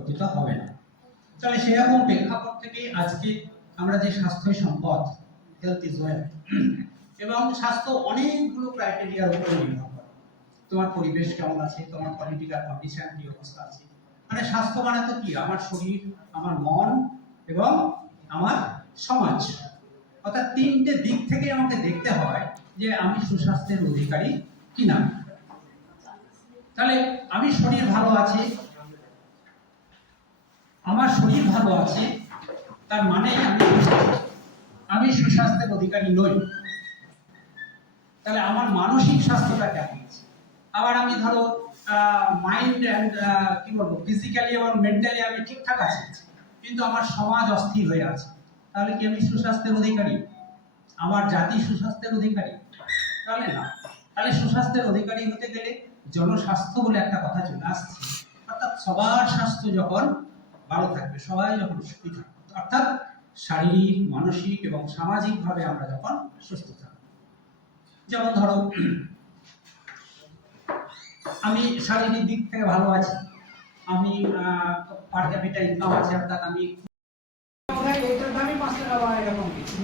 পতিত হবে না। তাহলে সেরকম প্রেক্ষাপট থেকে আজকে আমরা যে স্বাস্থ্যই সম্পদ, হেলথ ইজ ওয়েলথ, এবং স্বাস্থ্য অনেকগুলো ক্রাইটেরিয়ার উপর নির্ভর করে। তোমার পরিবেশ কেমন আছে, তোমার পলিটিক্যাল কন্ডিশন কি অবস্থা আছে, মানে স্বাস্থ্য মানে তো কি আমার শরীর, আমার মন এবং আমার সমাজ, অর্থাৎ তিনটে দিক থেকে আমাকে দেখতে হয় যে আমি সুস্বাস্থ্যের অধিকারী কিনা। তাহলে আমি শরীর ভালো আছে, আমার শরীর ভালো আছে, তার মানে আমি সুস্বাস্থ্যের অধিকারী নই। তাহলে আমার মানসিক স্বাস্থ্যটা কেমন আছে? আবার আমি ধরো মাইন্ড অ্যান্ড কি বলবো ফিজিক্যালি এবং মেন্টালি আমি ঠিকঠাক আছি, কিন্তু আমার সমাজ অস্থির হয়ে আছে, তাহলে কি আমি সুস্বাস্থ্যের অধিকারী? আমার জাতি সুস্বাস্থ্যের অধিকারী? তাহলে না। তাহলে সুস্বাস্থ্যের অধিকারী হতে গেলে জনস্বাস্থ্য বলে একটা কথা চলে আসছে, অর্থাৎ সবার স্বাস্থ্য যখন ভালো থাকবে, সবাই যখন সুখী থাকবে, অর্থাৎ শারীরিক, মানসিক এবং সামাজিকভাবে আমরা যখন সুস্থ থাকবো। যেমন ধরো আমি শারীরিক দিক থেকে ভালো আছি, আমি পার ক্যাপিটা ইনকাম আছে, অর্থাৎ আমি এটার দামই 5 টাকা বা এরকম কিছু।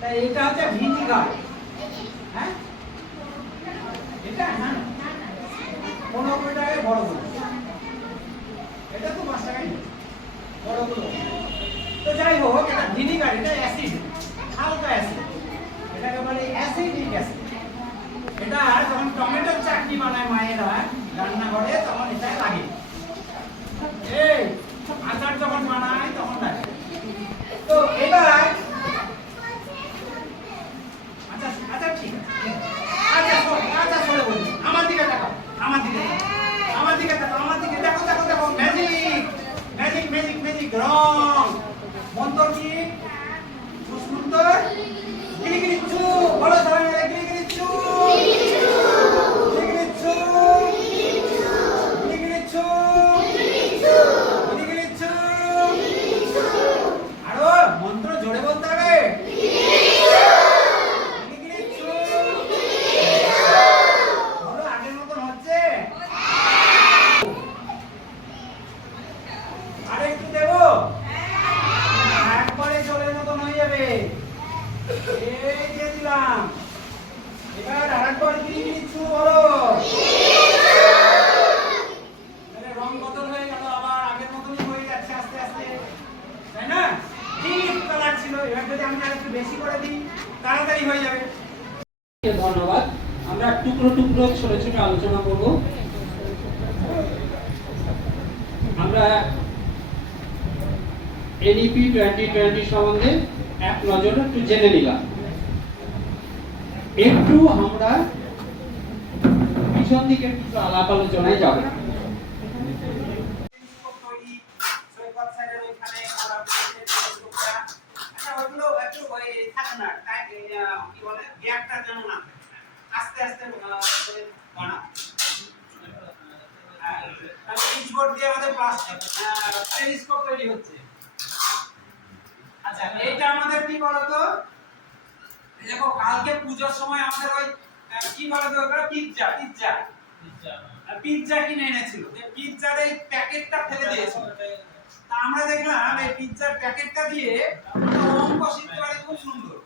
তাই এটা হচ্ছে ভিনিগার, হ্যাঁ এটা না 15 টাকায় বড়গুলো, এটা তো 5 টাকাই বড়গুলো। তো যাই হোক, এটা ভিনিগার, এটা অ্যাসিড, হালকা অ্যাসিড, এটাকে বলে অ্যাসিডিক অ্যাসিড। এটা যখন টমেটোর চাটনি বানায় মায়েরা রান্নাঘরে, তখন এটা লাগে। এই আচার যখন বানায় তখন লাগে। তো এবার আচ্ছা আচ্ছা ঠিক আছে, আচ্ছা সরে বলছি, আমার দিকে তাকাও, আমার দিকে আমার দিকে তাকাও, আমার দিকে দেখো দেখো দেখো, ম্যাজিক ম্যাজিক ম্যাজিক ম্যাজিক রং মন্ত্র কি সুন্দর গিরি গিরি চু, বলো সবাই মিলে গিরি গিরি চু, গিরি গিরি চু, গিরি গিরি চু, গিরি গিরি চু। আরো মন্ত্র জোরে বলতে হবে। আগের মতন হচ্ছে? আর একটু দেবো, একবারে জলের মতন হয়ে যাবে। এই দিয়ে দিলাম, এবার আরেকবার গিরি গিরি চু বলো। রং বদল হয়ে গেল, আবার আগের মতনই হয়ে যাচ্ছে আস্তে আস্তে, তাই না? ডিপ কালার ছিল, এবার যদি আমি আরেকটু বেশি করে দিই তাড়াতাড়ি হয়ে যাবে। ধন্যবাদ। আমরা টুকরো টুকরো ছোট ছোট আলোচনা করব। আমরা এনইপি 2020 সম্বন্ধে এক নজরে একটু জেনে নিলাম। একটু আমরা পিছন দিকে কিছু আলাপ আলোচনায় যাব। আস্তে আস্তে বানা সুইচবোর্ড দিয়ে আমাদের টেলিস্কোপ তৈরি হচ্ছে। আচ্ছা এইটা আমাদের কি বলতো, দেখো কালকে পূজার সময় আমাদের ওই কি বলতো পিৎজা পিৎজা পিৎজা কিনে এনেছিল, যে পিৎজার এই প্যাকেটটা ফেলে দিয়েছিল। তা আমরা দেখলাম এই পিৎজার প্যাকেটটা দিয়ে অঙ্ক শিখতে পারি খুব সুন্দর।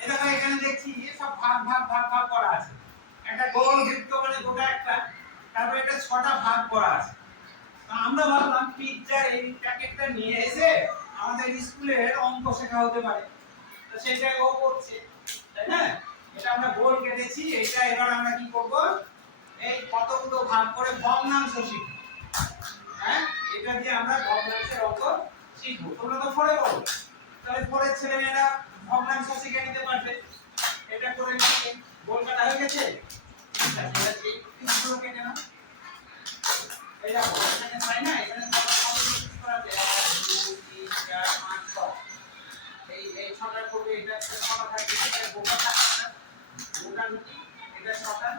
এই দেখো এখানে দেখছি সব ভাগ ভাগ ভাগ ভাগ করা আছে, একটা গোল বৃত্ত মানে গোটা একটা, তারপর এটা 6টা ভাগ করা আছে। তো আমরা ভাবলাম পিৎজার এই প্যাকেটটা নিয়ে এসে আমাদের স্কুলের অঙ্ক শেখা হতে পারে, তো সেটাই ও করছে, তাই না? এটা আমরা গোল কেটেছি, এটা এবার আমরা কি করব, এই কতগুলো ভাগ করে ভগ্নাংশ শিখব। হ্যাঁ, এটা দিয়ে আমরা ভগ্নাংশের অঙ্ক শিখব। তোমরা তো পড়ে বলো, তাহলে পরের ছেলেমেয়েরা ভগ্নাংশ শিখে নিতে পারবে। এটা করে নিতে গোল কাটা হয়ে গেছে, ঠিক আছে? এই পিসগুলো কেটে নাও। এই দেখো এখানে তাই না, এখানে কত পিস করা আছে, 1 2 3 4 5 6, এই 6টা করবে, এটা 6টা থাকবে, এটা গোটা থাকবে, গোটা রুটি, এটা 6টা।